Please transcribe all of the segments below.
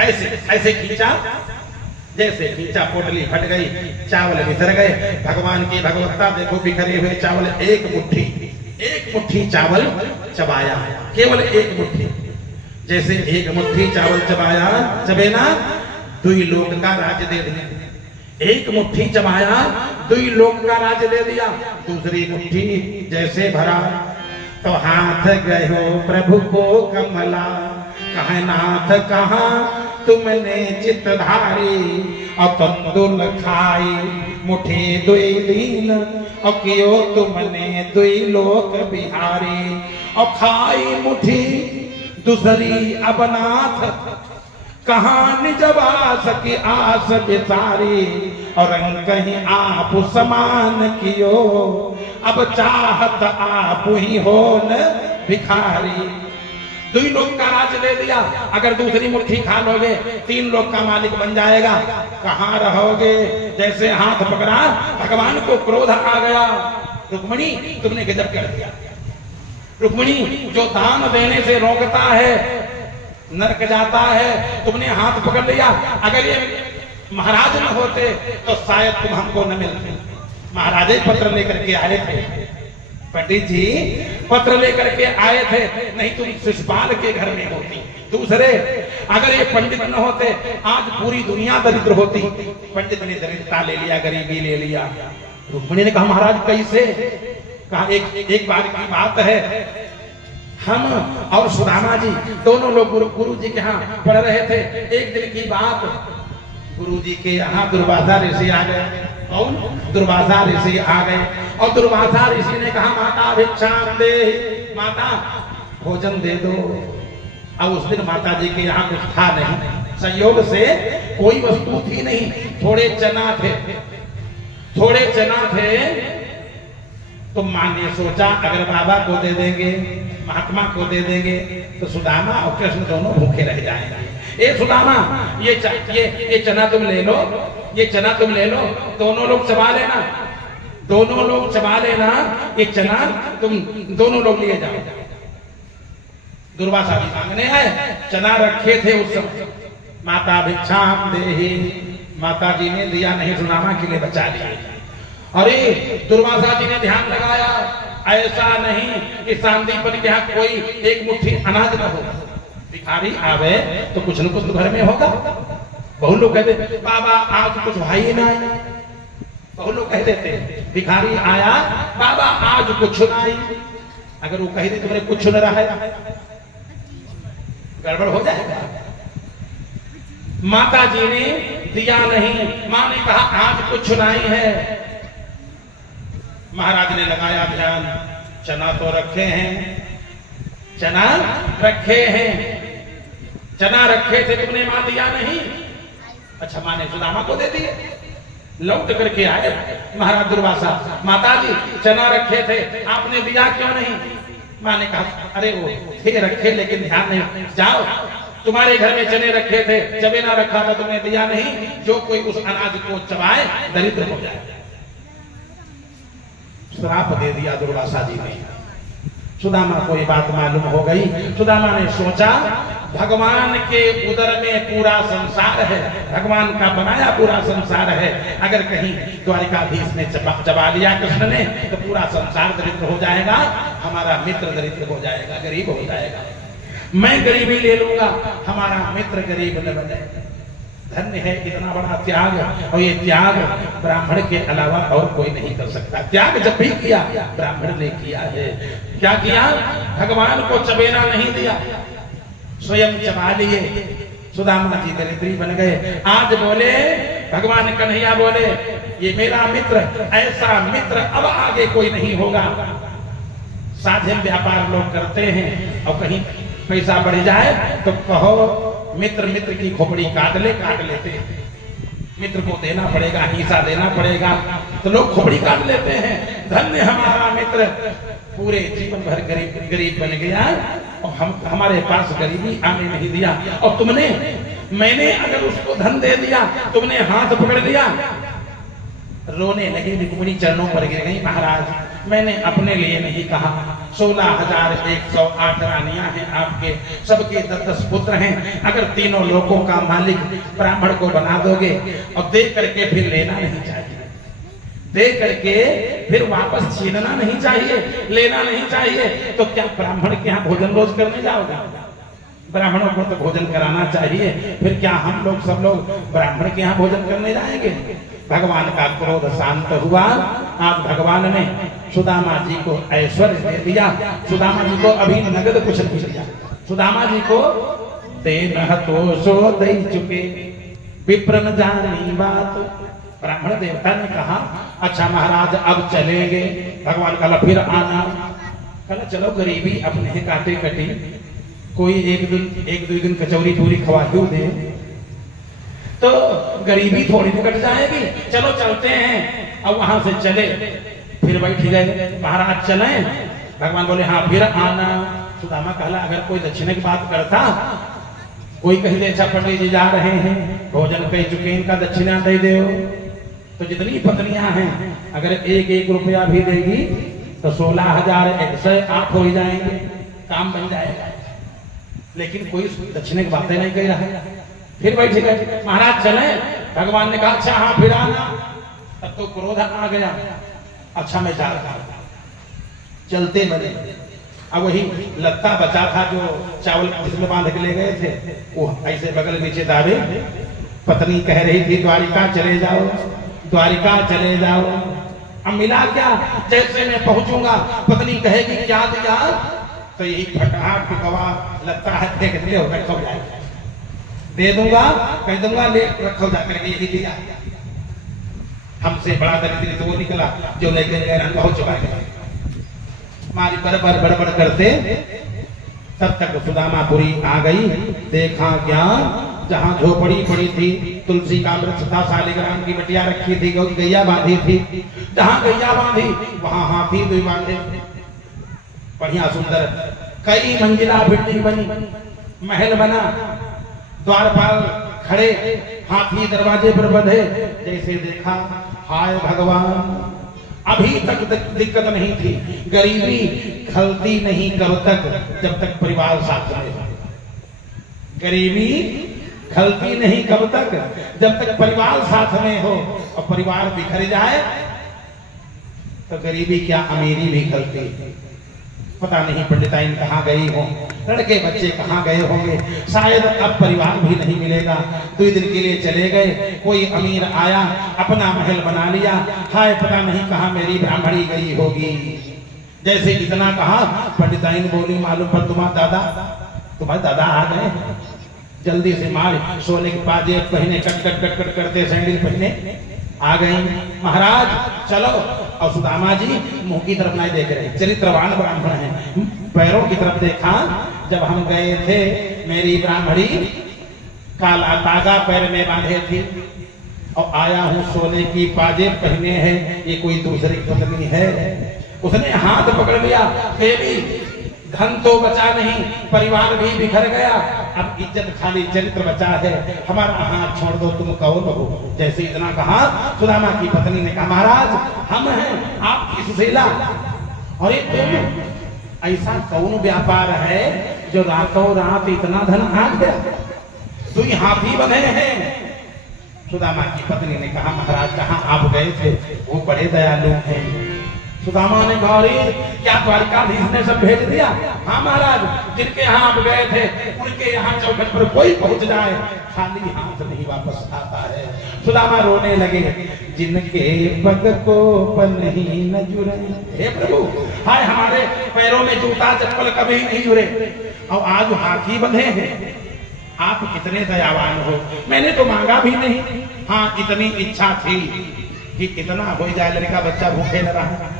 ऐसे ऐसे खींचा, जैसे खींचा पोटली फट गई, चावल बिखर गए। भगवान की भगवत्ता देखो, बिखरे हुए चावल, एक मुट्ठी चावल चबाया, केवल एक मुट्ठी। जैसे एक मुट्ठी चावल चबाया, चबेना दुई लोक का राज्य दे दिया। एक मुट्ठी चबाया, दुई लोक का राज्य दे दिया। दूसरी मुट्ठी जैसे भरा तो हाथ गए हो प्रभु को कमला, कहे नाथ कहाँ तुमने चितधारी, और तंदुल खाई मुठी दुई दीन, और कियो तुमने दुई लोक बिहारी। और खाई मुठी दूसरी अबनाथ, कहाँ निज वास की आस बिसारी। और रंग कहीं आप समान कियो, अब चाहत आप ही हो न भिखारी। दुई लोग का राज दे दिया, अगर दूसरी मुट्ठी खा लोगे 3 लोग का मालिक बन जाएगा। कहाँ रहोगे? जैसे हाथ पकड़ा, भगवान को क्रोध आ गया। रुक्मिणी तुमने गजब कर दिया। रुक्मिणी जो दान देने से रोकता है नरक जाता है, तुमने हाथ पकड़ लिया। अगर ये महाराज न होते तो शायद तुम हमको न मिलते। महाराज पत्र लेकर के आए थे, पंडित जी पत्र लेकर के आए थे, नहीं तुम शिशुपाल के घर में होती। दूसरे, अगर ये पंडित न होते आज पूरी दुनिया दरिद्र होती। पंडित ने दरिद्रता ले लिया, गरीबी ले लिया। रुक्मिणी ने कहा महाराज कैसे? कहा एक बार की बात है, हम और सुदामा जी दोनों लोग गुरु जी के यहाँ पढ़ रहे थे। एक दिन की बात, गुरु जी के यहाँ दुर्वासा ऋषि आ गए। कौन? दुर्वासा ऋषि आ गए। और दुर्वासा ऋषि ने कहा माता भिक्षाम दे, माता भोजन दे दो। अब उस दिन माता जी के यहाँ कुछ था नहीं, संयोग से कोई वस्तु थी नहीं। थोड़े चना थे। तो मां ने सोचा अगर बाबा को दे देंगे, महात्मा को दे देंगे, तो सुदामा और कृष्ण दोनों भूखे रह जाएंगे। ए सुदामा, ये चना तुम ले लो, ये चना तुम ले लो, दोनों लोग चबा लेना, दोनों लोग चबा लेना। ये चना तुम दोनों लोग लिए जाओ। दुर्वासा भी मांगने आए, चना रखे थे उस समय। माता भिक्षाम देहि, माता जी ने दिया नहीं, सुदामा के लिए बचा लिया। अरे दुर्वासा जी ने ध्यान लगाया, ऐसा नहीं कि सांदीपन के यहाँ कोई एक मुट्ठी अनाज न हो। भिखारी आवे तो कुछ न कुछ तो घर में होगा। बहुत लोग कहते बाबा आज कुछ भाई ना आए, बहुतलोग कह देते भिखारी आया बाबा आज कुछ ना आई। अगर वो कह दे तुम्हारे कुछ न रहा है, गड़बड़ हो जाएगा। माता जी ने दिया नहीं, मां ने कहा आज कुछ नहीं है। महाराज ने लगाया ध्यान, चना तो रखे हैं, चना रखे हैं, चना रखे थे, तुमने मां दिया नहीं। अच्छा, मां ने सुदामा को दे दिए। लौट करके आए महाराज दुर्वासा, माता जी चना रखे थे, आपने दिया क्यों नहीं? मां ने कहा अरे वो थे रखे लेकिन ध्यान नहीं। जाओ, तुम्हारे घर में चने रखे थे, चबे ना रखा था, तुमने दिया नहीं। जो कोई उस अनाज को चबाए दरिद्र हो जाए। श्राप दे दिया दुर्वासा जी ने। सुदामा को ये बात मालूम हो गई। सुदामा ने सोचा भगवान के उदर में पूरा संसार है, भगवान का बनाया पूरा संसार है। अगर कहीं द्वारिकाधीश ने चबा लिया कृष्ण ने तो पूरा संसार दरिद्र हो जाएगा, हमारा मित्र दरिद्र हो जाएगा, गरीब हो जाएगा। मैं गरीबी ले लूंगा, हमारा मित्र गरीब न बने। धन्य है इतना बड़ा त्याग, और ये त्याग ब्राह्मण के अलावा और कोई नहीं कर सकता। त्याग जब भी किया ब्राह्मण ने किया है। क्या किया? भगवान को चबेना नहीं दिया, स्वयं चबा लिए। सुदामा जी दरिद्री बन गए। आज बोले भगवान कन्हैया बोले ये मेरा मित्र, ऐसा मित्र अब आगे कोई नहीं होगा। साझे व्यापार लोग करते हैं और कहीं पैसा बढ़ जाए तो कहो मित्र की खोपड़ी काट लेते हैं। मित्र को देना पड़ेगा, हिस्सा देना पड़ेगा, तो लोग खोपड़ी काट लेते हैं। धन्य हमारा मित्र, पूरे जीवन भर गरीब बन गया और हमारे पास गरीबी आने नहीं दिया। और मैंने अगर उसको धन दे दिया, तुमने हाथ पकड़ लिया, रोने लगी, रुक्मिणी चरणों पर गिर गई। महाराज, मैंने अपने लिए नहीं कहा, 16,108 रानियां हैं आपके, सबके 10-10 पुत्र हैं। अगर तीनों लोगों का मालिक ब्राह्मण को बना दोगे और दे करके फिर लेना नहीं चाहिए, दे करके फिर वापस छीनना नहीं चाहिए, लेना नहीं चाहिए, तो क्या ब्राह्मण के यहाँ भोजन रोज करने जाओगे? ब्राह्मणों को तो भोजन कराना चाहिए, फिर क्या हम लोग सब लोग ब्राह्मण के यहाँ भोजन करने जाएंगे? भगवान का क्रोध शांत हुआ। आज भगवान ने सुदामा जी को ऐश्वर्य दे दिया। सुदामा जी को अभी नगद कुछ नहीं दिया, सुदामा जी को दे तो सो दे चुके, विप्र न जानी बात। ब्राह्मण देवता ने कहा, अच्छा महाराज अब चलेंगे। भगवान कहा फिर आना। कहा चलो गरीबी अपने काटे कटी, कोई एक दो दिन कचौरी पूरी खवाही दे तो गरीबी थोड़ी निकट जाएगी। चलो चलते हैं। अब वहां से चले, फिर बैठ गए। महाराज चले? भगवान बोले हाँ फिर आना। सुदामा कहला अगर कोई दक्षिण की बात करता, कोई कही दे अच्छा पंडित जी जा रहे हैं, भोजन कह चुके, इनका दक्षिणा दे दो। तो जितनी पत्नियां हैं अगर 1-1 रुपया भी देगी तो 16,108 हो जाएंगे, काम बन जाएगा। लेकिन कोई दक्षिण की बातें नहीं कह रहा है। फिर बैठ गए। महाराज चले? भगवान ने कहा अच्छा हाँ फिर आना। तब तो क्रोध आ गया। अच्छा मैं जा रहा, चलते बने। अब वही लत्ता बचा था जो चावल जिसमें बांध के ले गए थे, वो ऐसे बगल नीचे दाबे। पत्नी कह रही थी द्वारिका चले जाओ, द्वारिका चले जाओ। अब मिला क्या? जैसे मैं पहुंचूंगा पत्नी कहेगी क्या दिया, तो यही फटा टुकवा लगता है देख ले हो रखा जाएगा, दे दूंगा, कह दूंगा ले रखो जाकर के यही दिया। हमसे बड़ा दरिद्र तो वो निकला जो लेके गए बहुत चुका गया। मारी बड़बड़ करते तब तक सुदामापुरी आ गई। देखा ज्ञान, जहां झोपड़ी पड़ी थी, तुलसी का वृक्ष था, शालिग्राम की मटिया रखी थी, गैया बांधी थी। जहां गैया बांधी वहां हाथी भी बांधे। बढ़िया सुंदर कई मंजिला बिल्डिंग बनी, महल बना, द्वारपाल खड़े, हाथी दरवाजे पर बंधे। जैसे देखा हाय भगवान, अभी तक दिक्कत नहीं थी, गरीबी खलती नहीं कब तक जब तक परिवार साथ में। गरीबी खलती नहीं कब तक जब तक परिवार साथ में हो, और परिवार बिखर जाए तो गरीबी क्या अमीरी भी खलती। पता नहीं पंडिताइन कहाँ गई हो, लड़के बच्चे कहाँ गए होंगे, शायद अब परिवार भी नहीं मिलेगा। 2 दिन के लिए चले गए, कोई अमीर आया, अपना महल बना लिया। हाय पता नहीं कहाँ मेरी ब्राह्मणी गई होगी। जैसे इतना कहा, पंडिताइन बोली मालूम पर तुम्हारे दादा आ गए, जल्दी से मार सोने के पाजे पहने, कट करते सैंडल पहने आ गई। महाराज चलो। और सुदामा जी मुंह की तरफ नहीं देख रहे, चरित्रवान ब्राह्मण हैं। पैरों की तरफ देखा, जब हम गए थे मेरी ब्राह्मणी काला तागा पैर में बांधे थी, और आया हूं सोने की पाजे पहने हैं, ये कोई दूसरी पत्नी है। उसने हाथ पकड़ लिया, देवी धन तो बचा नहीं, परिवार भी बिखर गया, अब इज्जत खाली चरित्र बचा है, हमारा हाथ छोड़ दो, तुम कौन हो? जैसे इतना कहा, सुदामा की पत्नी ने कहा महाराज हम हैं आपकी सुशीला, और ये तुम ऐसा कौन व्यापार है जो रातों रात इतना धन आ गया? तुम हाथी बने हैं। सुदामा की पत्नी ने कहा महाराज जहां आप गए थे वो बड़े दयालु हैं। सुदामा ने कहा क्या द्वारिकाधीश ने सब भेज दिया? हाँ महाराज, जिनके यहाँ आप गए थे उनके यहाँ चौखट पर कोई पहुंच जाए खाली हाथ नहीं वापस आता है। सुदामा रोने लगे, जिनके पग को पन ही न जुड़े। हे प्रभु, हाय हमारे पैरों में जूता चप्पल कभी नहीं जुड़े, और आज हाथी बंधे हैं। आप कितने दयावान हो, मैंने तो मांगा भी नहीं। हाँ इतनी इच्छा थी कि इतना हो जाए, लड़का बच्चा भूखे न रहा,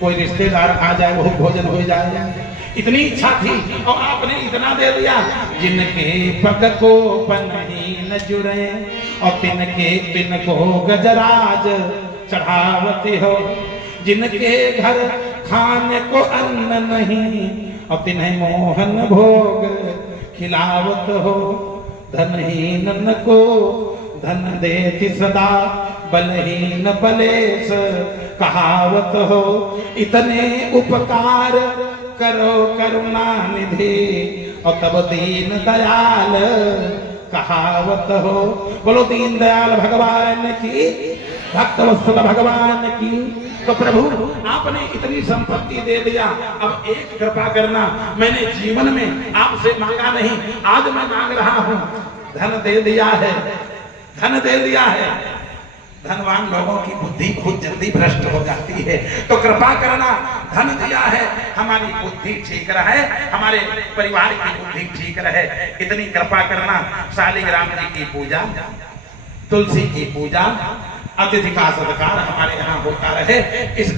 कोई रिश्तेदार आ जाए वो भोजन हो जाए, इतनी इच्छा थी, और आपने इतना दे दिया। जिनके पग को पन ही न जुड़े, और तिनको गजराज चढ़ावती हो, जिनके घर खाने को अन्न नहीं, और तिन्हें मोहन भोग खिलावत हो, धनहीनन को धन देति सदा बलहीन बलेश, कहावत हो इतने उपकार करो करुणा निधि, और तब दीन दयाल कहावत हो। बोलो दीन दयाल भगवान की, भक्त वत्सल भगवान की। तो प्रभु आपने इतनी संपत्ति दे दिया, अब एक कृपा करना, मैंने जीवन में आपसे मांगा नहीं, आज मैं मांग रहा हूं, धन दे दिया है, धन दे दिया है। धनवान लोगों की बुद्धि बहुत जल्दी भ्रष्ट हो जाती है, तो कृपा करना, धन दिया है, हमारी बुद्धि ठीक रहे, हमारे परिवार की बुद्धि ठीक रहे, इतनी कृपा करना। शालिग्राम जी की पूजा, तुलसी की पूजा, अतिथि का सत्कार हमारे यहाँ होता रहे। इस